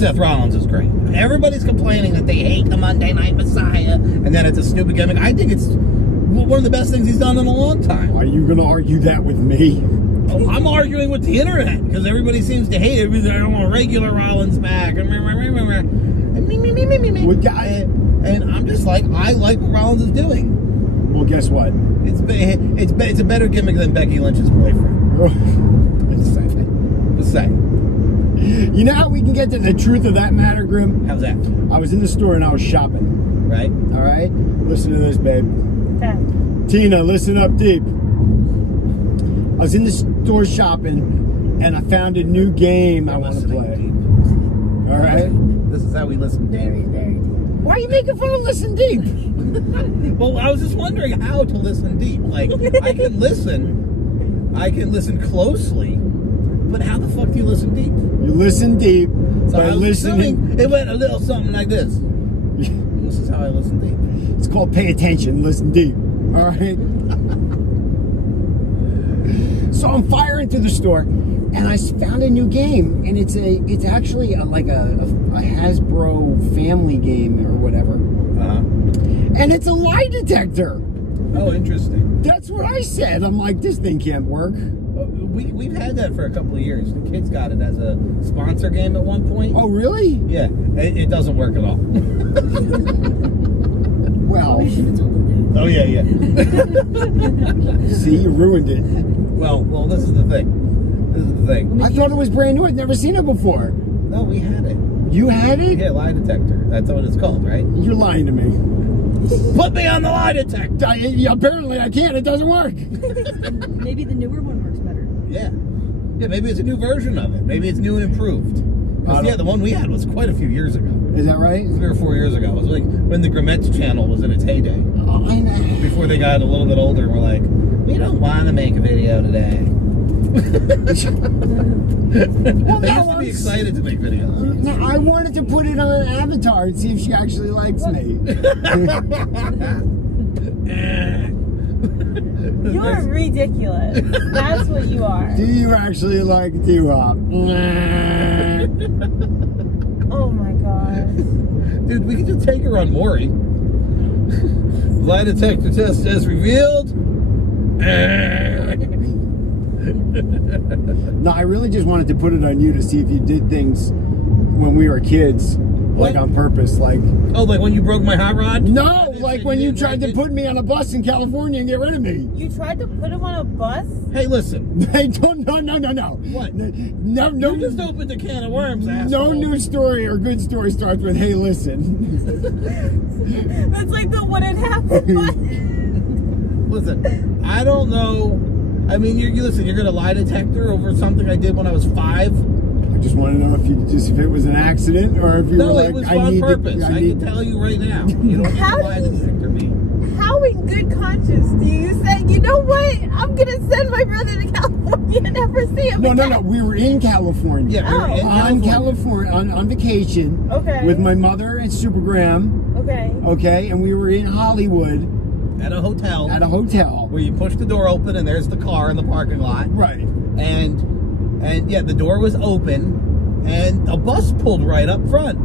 Seth Rollins is great. Everybody's complaining that they hate the Monday Night Messiah, and that it's a stupid gimmick. I think it's one of the best things he's done in a long time. Are you going to argue that with me? Oh, I'm arguing with the internet because everybody seems to hate it. I want a regular Rollins back. And I'm just like, I like what Rollins is doing. Well, guess what? It's a better gimmick than Becky Lynch's boyfriend. Just saying. You know how we can get to the truth of that matter, Grim? How's that? I was in the store and I was shopping. Right. All right? Listen to this, babe. Okay. Tina, listen up deep. I was in the store shopping and I found a new game I want to play. Deep. All right? This is how we listen deep. Very, very deep. Why are you making fun of listen deep? Well, I was just wondering how to listen deep. Like, I can listen closely, but how the fuck do you listen deep? You listen deep So by I was listening. assuming it went a little something like this. This is how I listen deep. It's called pay attention, listen deep. All right? So I'm firing through the store, and I found a new game, and it's actually like a Hasbro family game or whatever. And it's a lie detector. Oh, interesting. That's what I said. I'm like, this thing can't work. We've had that for a couple of years. The kids got it as a sponsor game at one point. Oh, really? Yeah, it doesn't work at all. Well, We should have told them Oh yeah. see, you ruined it. Well, this is the thing. I thought it was brand new. I'd never seen it before. No, we had it. You had it? Yeah, lie detector. That's what it's called, right? You're lying to me. Put me on the lie detector. Apparently I can't. It doesn't work. Maybe the newer one works better. Yeah, maybe it's a new version of it. Maybe it's new and improved. Because, yeah, the one we had was quite a few years ago. Is that right? 3 or 4 years ago. It was like when the Grimet's channel was in its heyday. Oh, I know. Before they got a little bit older and were like, we don't want to make a video today. They used to be excited to make videos. No, I wanted to put it on Avatar and see if she actually likes me. You're ridiculous. That's what you are. Do you actually like Duhop? Oh my god. Dude, we could just take her on Maury. Lie detector test as revealed. No, I really just wanted to put it on you to see if you did things when we were kids, like on purpose, like. Oh, like when you broke my hot rod? No, like when you tried to put me on a bus in California and get rid of me. You tried to put him on a bus? Hey, listen. Hey, no. What? No. You just opened a can of worms, asshole. No news story or good story starts with, hey, listen. That's like the what had happened. Listen, I don't know. I mean, you listen, you're going to lie detector over something I did when I was 5? I just want to know if it was an accident or if you were like, it was on purpose. I can tell you right now. You don't have to lie detector me. How in good conscience do you say, you know what? I'm going to send my brother to California and never see him again. No. We were in California. Yeah, we were in California on vacation. Okay. With my mother and Supergram. Okay. Okay, and we were in Hollywood. At a hotel. Where you push the door open and there's the car in the parking lot. Right. And yeah, the door was open and a bus pulled right up front.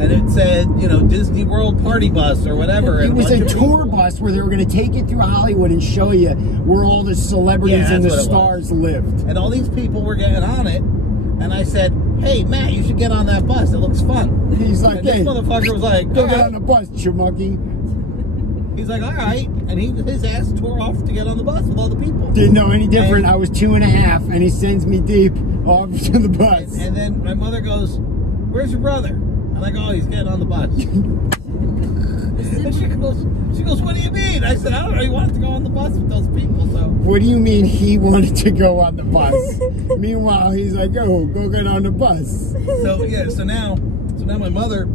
And it said, you know, Disney World party bus or whatever. It was a tour bus where they were going to take you through Hollywood and show you where all the celebrities and the stars lived. And all these people were getting on it. And I said, hey, Matt, you should get on that bus. It looks fun. He's like, hey. This motherfucker was like, go get on the bus, Chumaki. He's like, all right. And his ass tore off to get on the bus with all the people. Didn't know any different. I was 2.5, and he sends me deep off to the bus. And then my mother goes, where's your brother? I'm like, oh, he's getting on the bus. And she goes, what do you mean? I said, I don't know. He wanted to go on the bus with those people. So. What do you mean he wanted to go on the bus? Meanwhile, he's like, oh, go get on the bus. So, yeah, so now my mother,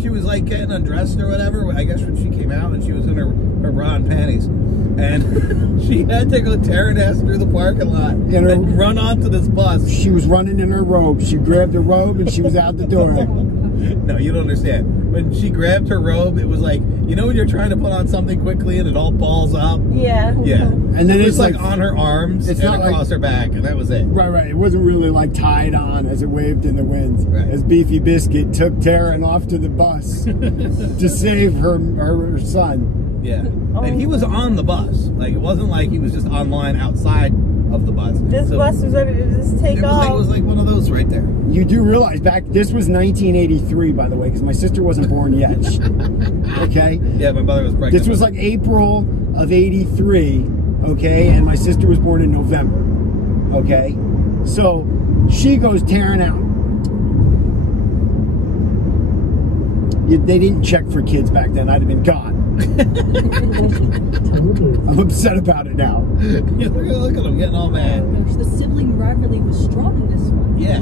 she was like getting undressed or whatever, I guess when she came out, and she was in her bra and panties. And she had to go tearing ass through the parking lot and run onto this bus. She was running in her robe. She grabbed her robe and she was out the door. No, you don't understand. when she grabbed her robe, it was like, you know when you're trying to put on something quickly and it all balls up? Yeah. Yeah. And then it it's was like on her arms and across her back, and that was it. Right. It wasn't really like tied on as it waved in the wind. Right. As Beefy Biscuit took Taryn off to the bus to save her son. Yeah. And he was on the bus. Like, it wasn't like he was just online outside of the bus. This bus was ready to just take off. It was like one of those right there. You do realize this was 1983, by the way, because my sister wasn't born yet. Okay? Yeah, my mother was pregnant. This was like April of 83, okay? And my sister was born in November, okay? So she goes tearing out. They didn't check for kids back then. I'd have been gone. I'm upset about it now. Look at him getting all mad. The sibling rivalry was strong in this one. Yeah.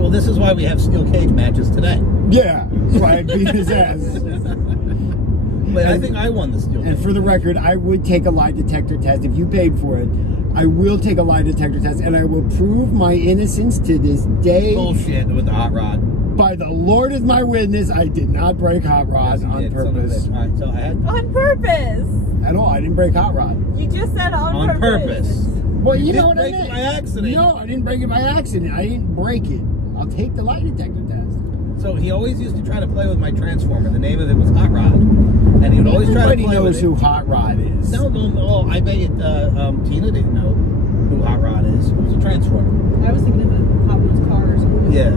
Well, this is why we have steel cage matches today. Yeah, that's why I beat his ass. But I think I won the steel cage. And for the record, I would take a lie detector test if you paid for it. I will take a lie detector test, and I will prove my innocence to this day. Bullshit with the hot rod. By the Lord is my witness, I did not break hot rod on purpose. All right, so I had On purpose. At all, I didn't break hot rod. You just said on purpose. Well, you know what I break mean. it by accident. No, I didn't break it by accident. I didn't break it. I'll take the lie detector test. So he always used to try to play with my transformer. The name of it was Hot Rod, and he would always try to Everybody play knows with it. who Hot Rod is. No, I bet you Tina didn't know who Hot Rod is. It was a transformer. I was thinking of a Hot Wheels car or something. Yeah.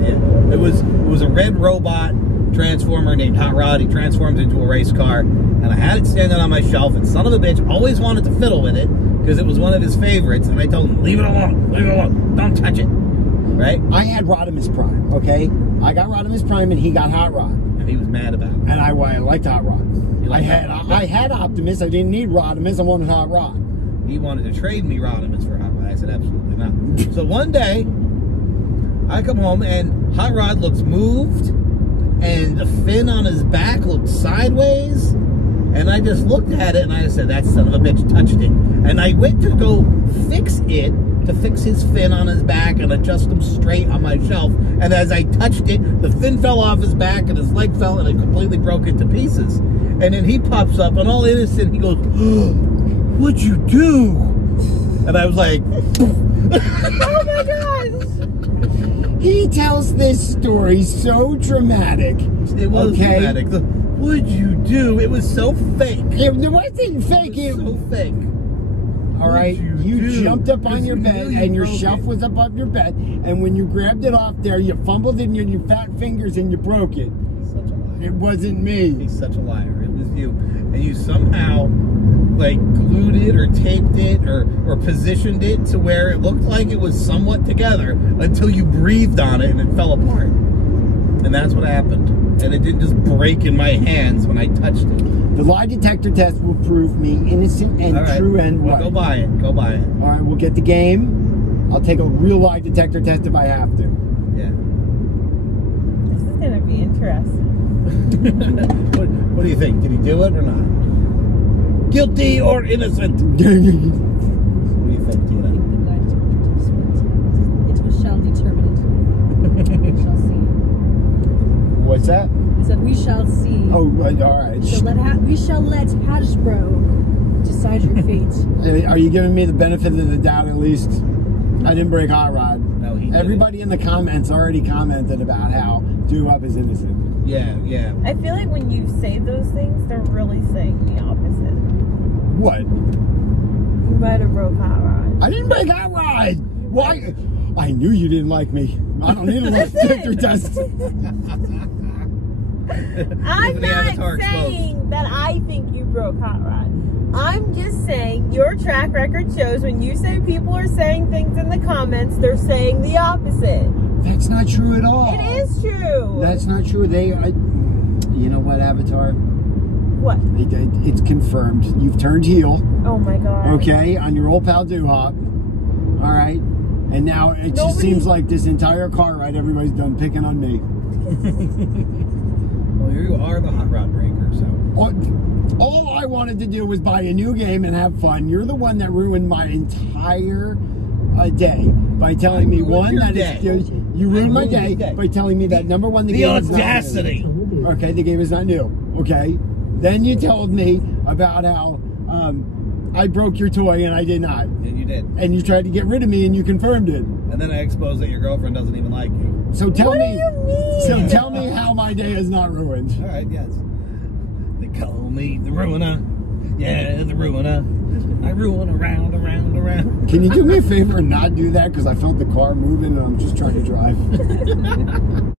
It was a red robot transformer named Hot Rod. He transformed into a race car, and I had it standing on my shelf, and son of a bitch always wanted to fiddle with it because it was one of his favorites, and I told him, leave it alone, don't touch it, right? I had Rodimus Prime, okay? I got Rodimus Prime, and he got Hot Rod. And he was mad about it. And I liked Hot Rod. I had Optimus. I didn't need Rodimus. I wanted Hot Rod. He wanted to trade me Rodimus for Hot Rod. I said, absolutely not. So one day, I come home and Hot Rod looks moved and the fin on his back looked sideways. And I just looked at it and I said, that son of a bitch touched it. And I went to go fix it, to fix his fin on his back and adjust him straight on my shelf. And as I touched it, the fin fell off his back and his leg fell and it completely broke into pieces. And then he pops up and all innocent, he goes, oh, what'd you do? And I was like, Oh my gosh! He tells this story so dramatic. it was dramatic. What'd you do? It was so fake. It wasn't fake. It was so fake. All right, you jumped up on your bed and your broke shelf it. was above your bed, and when you grabbed it off there, you fumbled in your fat fingers and you broke it. He's such a liar. It wasn't me. He's such a liar. It was you. And you somehow like glued it or taped it or positioned it to where it looked like it was somewhat together until you breathed on it and it fell apart. And that's what happened. And it didn't just break in my hands when I touched it. The lie detector test will prove me innocent and true and well, right. go buy it. Go buy it. All right, we'll get the game. I'll take a real lie detector test if I have to. Yeah. This is gonna be interesting. What do you think? Did he do it or not? Guilty or innocent? What do you think, I Tina? think the lie detector test wins. It shall determine it. We shall see. What's that? I said we shall see. Oh, right, all right. We shall let Hasbro decide your fate. Are you giving me the benefit of the doubt at least? I didn't break Hot Rod. No, he didn't. Everybody in the comments already commented about how Duhop is innocent. Yeah. I feel like when you say those things, they're really saying the opposite. What? You might have broke Hot Rod. I didn't break Hot Rod. Why? I knew you didn't like me. I don't need a lie detector test. I'm not saying that I think you broke Hot Rod. I'm just saying your track record shows when you say people are saying things in the comments, they're saying the opposite. That's not true at all. It is true. That's not true. You know what, Avatar? What? It's confirmed. You've turned heel. Oh my god. Okay, on your old pal Duhop. All right. And now it just seems like this entire car ride, everybody's done picking on me. Well, you are the Hot Rod breaker, so. All I wanted to do was buy a new game and have fun. You're the one that ruined my entire day by telling me, one, that You ruined my ruined day your day. by telling me that number one, the game is not audacity. new. Okay, the game is not new. Okay. Then you told me about how I broke your toy and I did not. Yeah, you did. And you tried to get rid of me and you confirmed it. And then I exposed that your girlfriend doesn't even like you. So tell What me. do you mean? So tell me how my day is not ruined. All right, yes. They call me the ruiner. Yeah, the ruiner. I ruin around. Can you do me a favor and not do that? Because I felt the car moving and I'm just trying to drive.